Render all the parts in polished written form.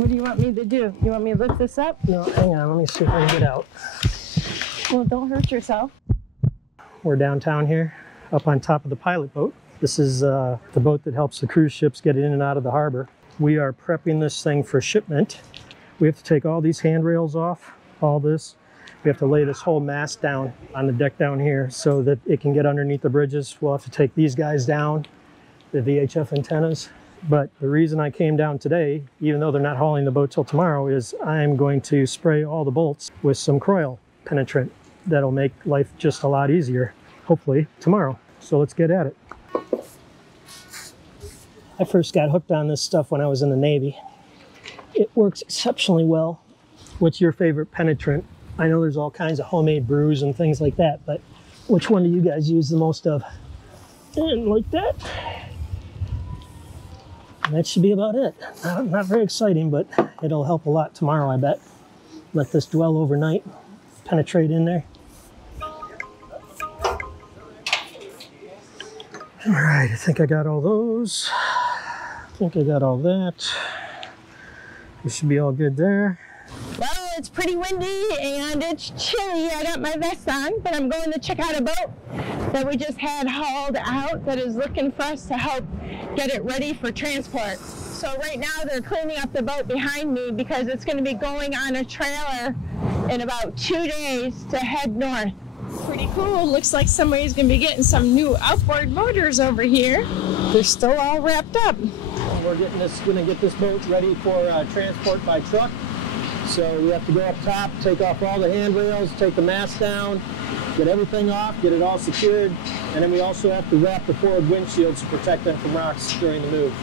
What do you want me to do? You want me to lift this up? No, hang on, let me see if I can get out. Well, don't hurt yourself. We're downtown here, up on top of the pilot boat. This is the boat that helps the cruise ships get in and out of the harbor. We are prepping this thing for shipment. We have to take all these handrails off, all this. We have to lay this whole mast down on the deck down here so that it can get underneath the bridges. We'll have to take these guys down, the VHF antennas. But the reason I came down today, even though they're not hauling the boat till tomorrow, is I'm going to spray all the bolts with some Croil penetrant. That'll make life just a lot easier, hopefully tomorrow. So let's get at it. I first got hooked on this stuff when I was in the Navy. It works exceptionally well. What's your favorite penetrant? I know there's all kinds of homemade brews and things like that, but which one do you guys use the most of? And like that. And that should be about it. Not very exciting, but it'll help a lot tomorrow, I bet. Let this dwell overnight, penetrate in there. All right, I think I got all those. I think I got all that. We should be all good there. Well, it's pretty windy and it's chilly. I got my vest on, but I'm going to check out a boat that we just had hauled out that is looking for us to help get it ready for transport. So right now they're cleaning up the boat behind me because it's going to be going on a trailer in about 2 days to head north. Pretty cool. Looks like somebody's going to be getting some new outboard motors over here. They're still all wrapped up. We're going to get this boat ready for transport by truck. So we have to go up top, take off all the handrails, take the mast down, get everything off, get it all secured, and then we also have to wrap the forward windshields to protect them from rocks during the move.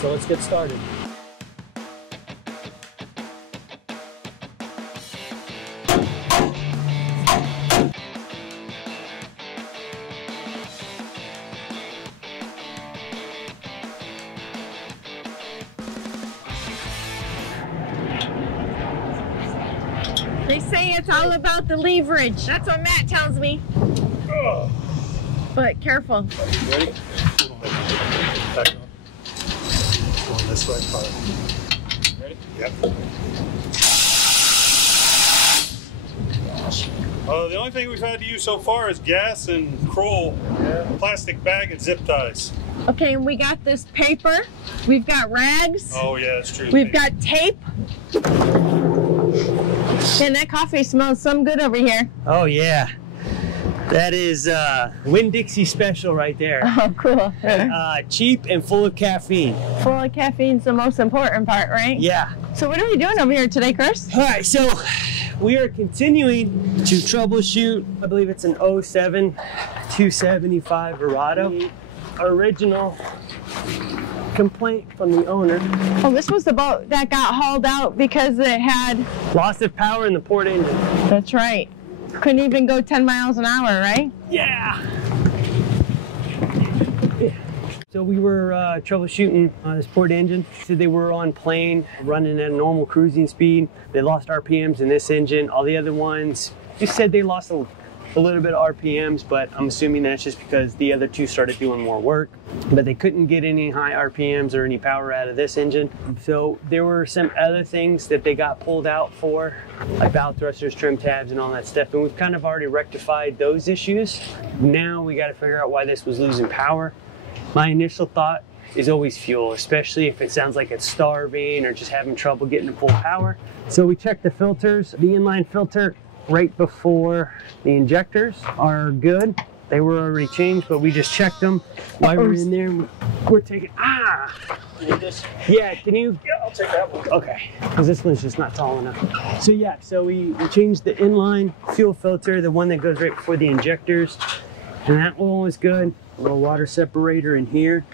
So let's get started. They say it's all about the leverage. That's what Matt tells me. But careful. Ready? Back on. Going this way. Ready? Yep. The only thing we've had to use so far is gas and Kroll, plastic bag and zip ties. Okay, and we got this paper. We've got rags. Oh yeah, that's true. We've got tape. And that coffee smells some good over here. Oh yeah, that is Winn-Dixie special right there. Oh, cool. Cheap and full of caffeine. Full of caffeine's the most important part, right? Yeah. So what are we doing over here today, Chris? All right, so we are continuing to troubleshoot. I believe it's an 07 275 Verado. Original complaint from the owner. Oh, this was the boat that got hauled out because it had loss of power in the port engine. That's right. Couldn't even go 10 miles an hour, right? Yeah. So we were troubleshooting this port engine. So they were on plane, running at a normal cruising speed. They lost RPMs in this engine. All the other ones just said they lost a little bit of RPMs, but I'm assuming that's just because the other two started doing more work. But they couldn't get any high RPMs or any power out of this engine. So there were some other things that they got pulled out for, like valve thrusters, trim tabs, and all that stuff. And we've kind of already rectified those issues. Now we got to figure out why this was losing power. My initial thought is always fuel, especially if it sounds like it's starving or just having trouble getting to full power. So we checked the filters. The inline filter right before the injectors are good. They were already changed, but we just checked them while we're in there. We're taking, Need this? yeah, can you? Yeah, I'll take that one. Okay, because this one's just not tall enough. So yeah, so we changed the inline fuel filter, the one that goes right before the injectors, and that one was good. A little water separator in here.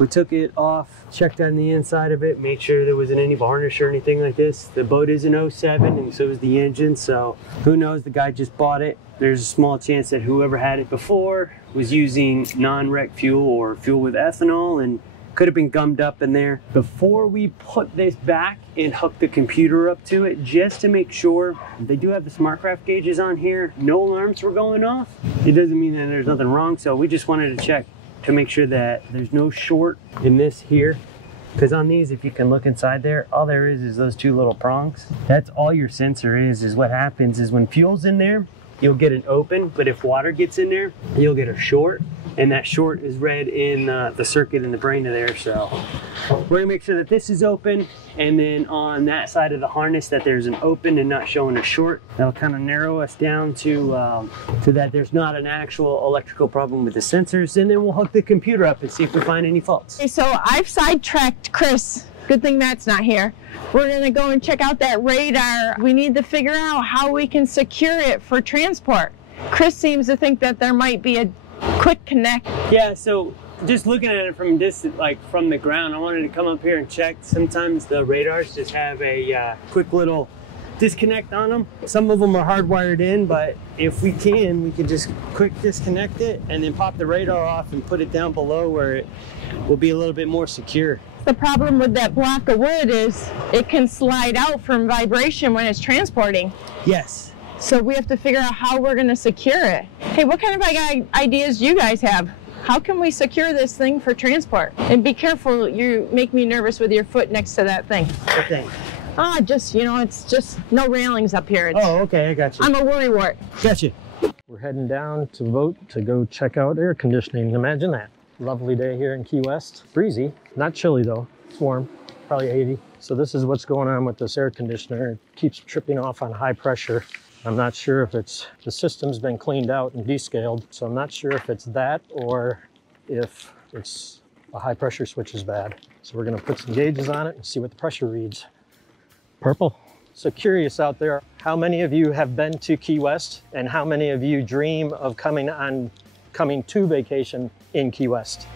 We took it off, checked on the inside of it, made sure there wasn't any varnish or anything like this. The boat is an 07 and so is the engine, so who knows, the guy just bought it. There's a small chance that whoever had it before was using non-rec fuel or fuel with ethanol and could have been gummed up in there. Before we put this back and hook the computer up to it, just to make sure, they do have the SmartCraft gauges on here. No alarms were going off. It doesn't mean that there's nothing wrong, so we just wanted to check to make sure that there's no short in this here. Because on these, if you can look inside there, all there is those two little prongs. That's all your sensor is what happens is when fuel's in there, you'll get an open, but if water gets in there, you'll get a short, and that short is read in the circuit in the brain of there. So we're gonna make sure that this is open, and then on that side of the harness that there's an open and not showing a short. That'll kind of narrow us down to that there's not an actual electrical problem with the sensors, and then we'll hook the computer up and see if we find any faults. Okay, so I've sidetracked Chris. Good thing Matt's not here. We're gonna go and check out that radar. We need to figure out how we can secure it for transport. Chris seems to think that there might be a quick connect. Yeah, so just looking at it from distance, like from the ground, I wanted to come up here and check. Sometimes the radars just have a quick little disconnect on them. Some of them are hardwired in, but if we can just quick disconnect it and then pop the radar off and put it down below where it will be a little bit more secure. The problem with that block of wood is it can slide out from vibration when it's transporting. Yes. So we have to figure out how we're going to secure it. Hey, what kind of ideas do you guys have? How can we secure this thing for transport? And be careful, you make me nervous with your foot next to that thing. What thing? Ah, just, you know, it's just no railings up here. Oh, okay, I got you. I'm a worrywart. Got you. We're heading down to Vote to go check out air conditioning. Imagine that. Lovely day here in Key West. Breezy, not chilly though. It's warm, probably 80. So this is what's going on with this air conditioner. It keeps tripping off on high pressure. I'm not sure if it's, the system's been cleaned out and descaled. So I'm not sure if it's that or if it's a high pressure switch is bad. So we're gonna put some gauges on it and see what the pressure reads. Purple. So curious out there, how many of you have been to Key West and how many of you dream of coming to vacation in Key West?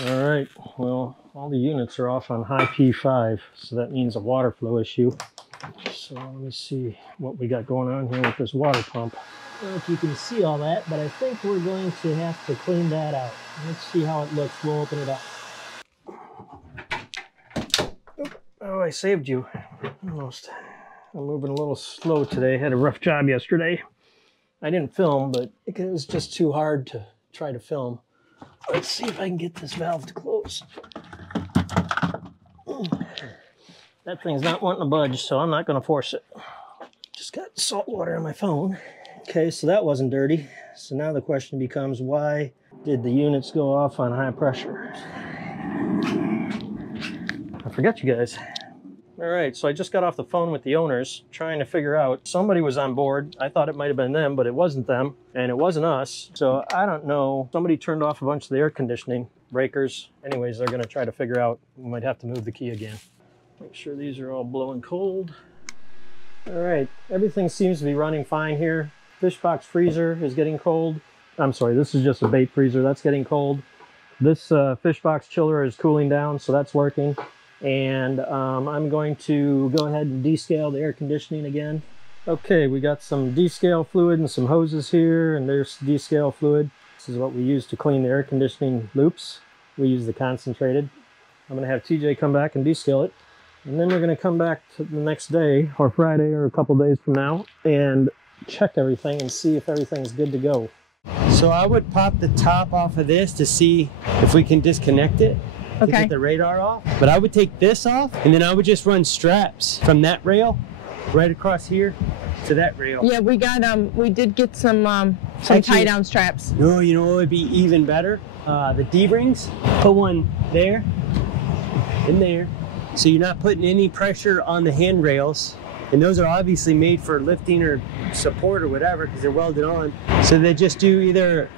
All right, well, all the units are off on high P5, so that means a water flow issue. So let me see what we got going on here with this water pump. I don't know if you can see all that, but I think we're going to have to clean that out. Let's see how it looks. We'll open it up. Oh, I saved you. Almost. I'm moving a little slow today. Had a rough job yesterday. I didn't film, but it was just too hard to try to film. Let's see if I can get this valve to close. That thing's not wanting to budge, so I'm not going to force it. Just got salt water on my phone. Okay, so that wasn't dirty. So now the question becomes, why did the units go off on high pressure? I forgot you guys. All right, so I just got off the phone with the owners trying to figure out, somebody was on board. I thought it might have been them, but it wasn't them and it wasn't us. So I don't know, somebody turned off a bunch of the air conditioning breakers. Anyways, they're gonna try to figure out, we might have to move the key again. Make sure these are all blowing cold. All right, everything seems to be running fine here. Fish box freezer is getting cold. I'm sorry, this is just a bait freezer, that's getting cold. This fish box chiller is cooling down, so that's working. And I'm going to go ahead and descale the air conditioning again. Okay, we got some descale fluid and some hoses here, and there's descale fluid. This is what we use to clean the air conditioning loops. We use the concentrated. I'm gonna have TJ come back and descale it. And then we're gonna come back to the next day, or Friday, or a couple days from now, and check everything and see if everything's good to go. So I would pop the top off of this to see if we can disconnect it. To get the radar off, but I would take this off and then I would just run straps from that rail right across here to that rail. Yeah, we got we did get some tie down straps. No, you know what would be even better? The D-rings. Put one there and there, so you're not putting any pressure on the handrails. And those are obviously made for lifting or support or whatever because they're welded on. So they just do either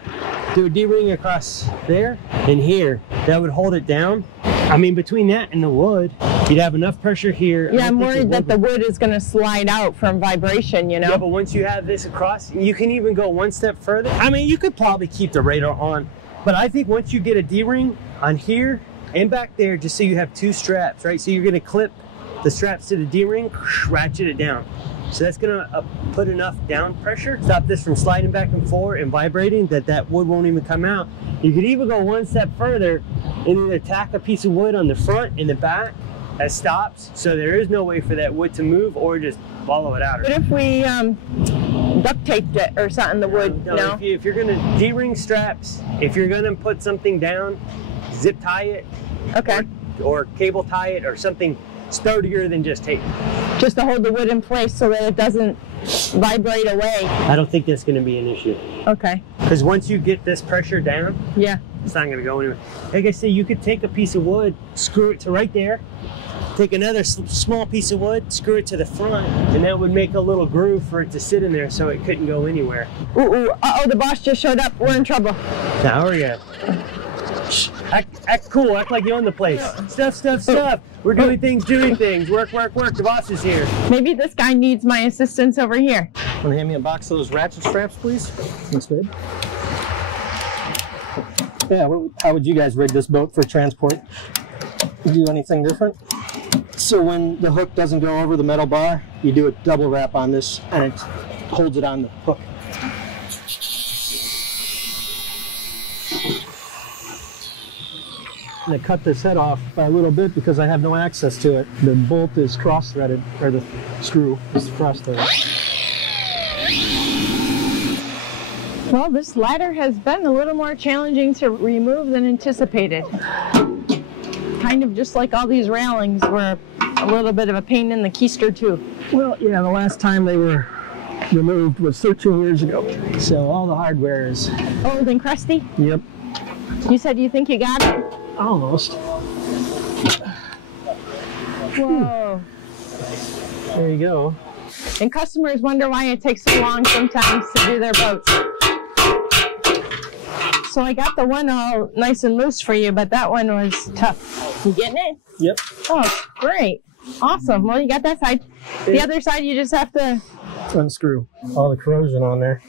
do a D-ring across there and here. That would hold it down. I mean, between that and the wood, you'd have enough pressure here. Yeah, I'm worried that the wood is going to slide out from vibration, you know? Yeah, but once you have this across, you can even go one step further. I mean, you could probably keep the radar on, but I think once you get a D-ring on here and back there, just so you have two straps, right? So you're going to clip the straps to the D-ring, ratchet it down. So that's gonna put enough down pressure, stop this from sliding back and forth and vibrating that wood won't even come out. You could even go one step further and either tack a piece of wood on the front and the back that stops, so there is no way for that wood to move, or just follow it out. What if we duct taped it or something, the wood? No? If you're gonna D-ring straps, if you're gonna put something down, zip tie it Okay. Or cable tie it or something sturdier than just tape. Just to hold the wood in place so that it doesn't vibrate away. I don't think that's going to be an issue. Okay. Because once you get this pressure down, Yeah. it's not going to go anywhere. Like I say, you could take a piece of wood, screw it to right there, take another small piece of wood, screw it to the front, and that would make a little groove for it to sit in there so it couldn't go anywhere. Ooh, uh-oh, the boss just showed up. We're in trouble. Now we're good. Act cool, act like you own the place. Stuff. We're doing things. Work. The boss is here. Maybe this guy needs my assistance over here. Want to hand me a box of those ratchet straps, please? Thanks, babe. Yeah, how would you guys rig this boat for transport? Do anything different? So when the hook doesn't go over the metal bar, you do a double wrap on this and it holds it on the hook. I'm going to cut this head off by a little bit because I have no access to it. The bolt is cross-threaded, or the screw is cross-threaded. Well, this ladder has been a little more challenging to remove than anticipated. Kind of just like all these railings were a little bit of a pain in the keister too. Well, yeah, the last time they were removed was 13 years ago. So all the hardware is... Old and crusty? Yep. You said you think you got it? Almost. Whoa. There you go. And customers wonder why it takes so long sometimes to do their boats. So I got the one all nice and loose for you, but that one was tough. You getting it? Yep. Oh, great. Awesome. Well, you got that side. The other side, you just have to unscrew all the corrosion on there.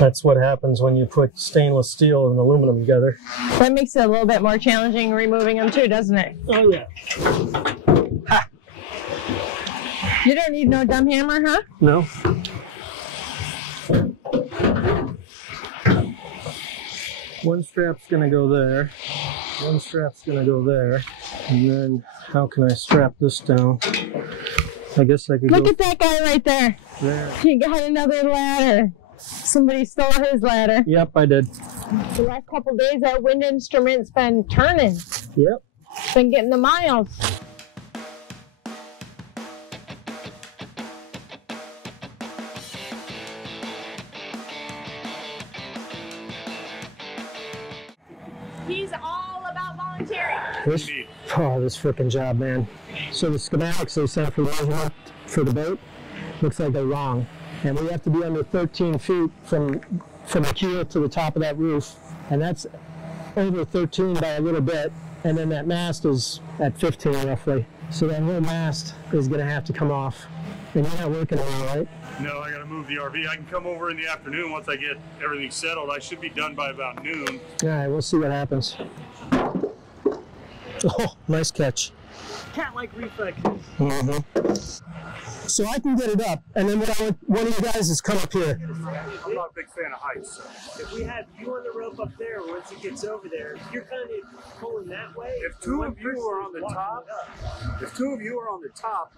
That's what happens when you put stainless steel and aluminum together. That makes it a little bit more challenging removing them too, doesn't it? Oh, yeah. Ha! You don't need no dumb hammer, huh? No. One strap's gonna go there. One strap's gonna go there. And then how can I strap this down? I guess I could Look at that guy right there. There. He got another ladder. Somebody stole his ladder. Yep, I did. The last couple days, that wind instrument's been turning. Yep. It's been getting the miles. He's all about volunteering. This frickin' job, man. So the schematics they sent for measurement for the boat looks like they're wrong. And we have to be under 13 feet from the keel to the top of that roof. And that's over 13 by a little bit. And then that mast is at 15 roughly. So that whole mast is gonna have to come off. And you're not working on it, right? No, I gotta move the RV. I can come over in the afternoon once I get everything settled. I should be done by about noon. All right, we'll see what happens. Oh, nice catch. Cat-like reflexes. So I can get it up, and then what I want one of you guys is come up here. I'm not a big fan of heights. So. If we have you on the rope up there, once it gets over there, you're kind of pulling that way. If two of you are on the top,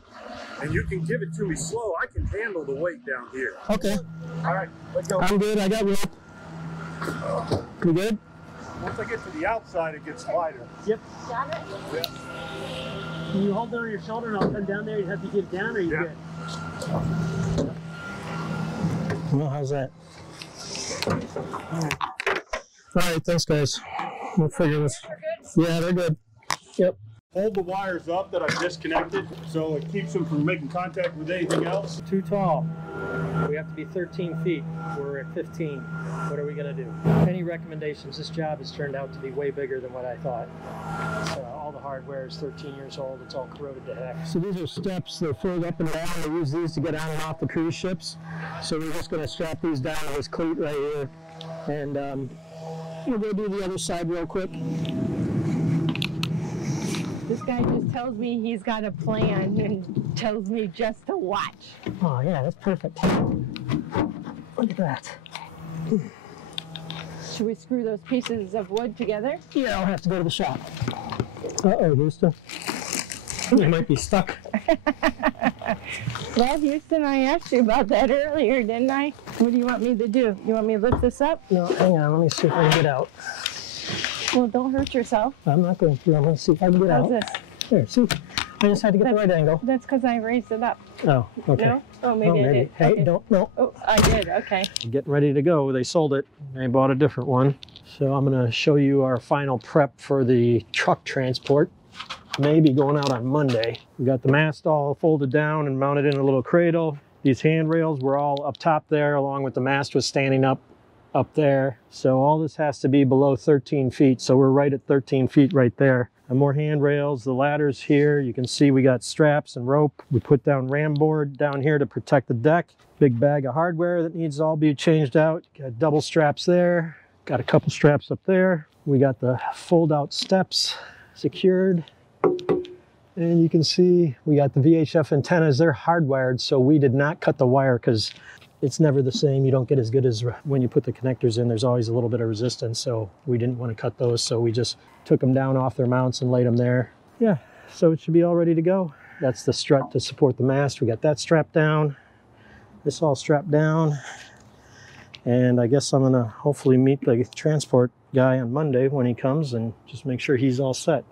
and you can give it to me slow, I can handle the weight down here. Okay. All right, let's go. I'm good. I got rope. You good? Once I get to the outside, it gets lighter. Yep. Got it? Yeah. Can you hold it on your shoulder and I'll come down there? You have to get down, or you good? Well, how's that? All right, thanks, guys. We'll figure this. Yeah, they're good. Yep. Hold the wires up that I've disconnected so it keeps them from making contact with anything else. Too tall. We have to be 13 feet. We're at 15. What are we going to do? Any recommendations? This job has turned out to be way bigger than what I thought. All the hardware is 13 years old. It's all corroded to heck. So these are steps. They're fold up and down. They use these to get on and off the cruise ships. So we're just going to strap these down to this cleat right here. And we'll go do the other side real quick. This guy just tells me he's got a plan and tells me just to watch. Oh, yeah, that's perfect. Look at that. Should we screw those pieces of wood together? Yeah, I'll have to go to the shop. Uh-oh, Houston. You might be stuck. Well, Houston, I asked you about that earlier, didn't I? What do you want me to do? You want me to lift this up? No, hang on. Let me see if I can get out. Well, don't hurt yourself. I'm not going through. I'm going to see if I can get How's out. this? There, see? I just had to get the right angle. That's because I raised it up. Oh, okay. No? Oh, maybe I did. Hey, Okay. don't, no. Oh, I did. Okay. Getting ready to go. They sold it. They bought a different one. So I'm going to show you our final prep for the truck transport. Maybe going out on Monday. We got the mast all folded down and mounted in a little cradle. These handrails were all up top there, along with the mast was standing up there. So all this has to be below 13 feet. So we're right at 13 feet right there. And more handrails, the ladders here. You can see we got straps and rope. We put down ram board down here to protect the deck. Big bag of hardware that needs to all be changed out. Got double straps there. Got a couple straps up there. We got the fold out steps secured. And you can see we got the VHF antennas. They're hardwired, so we did not cut the wire because it's never the same. You don't get as good as when you put the connectors in. There's always a little bit of resistance, so we didn't want to cut those. So we just took them down off their mounts and laid them there. Yeah, so it should be all ready to go. That's the strut to support the mast. We got that strapped down. This all strapped down. And I guess I'm gonna hopefully meet the transport guy on Monday when he comes and just make sure he's all set.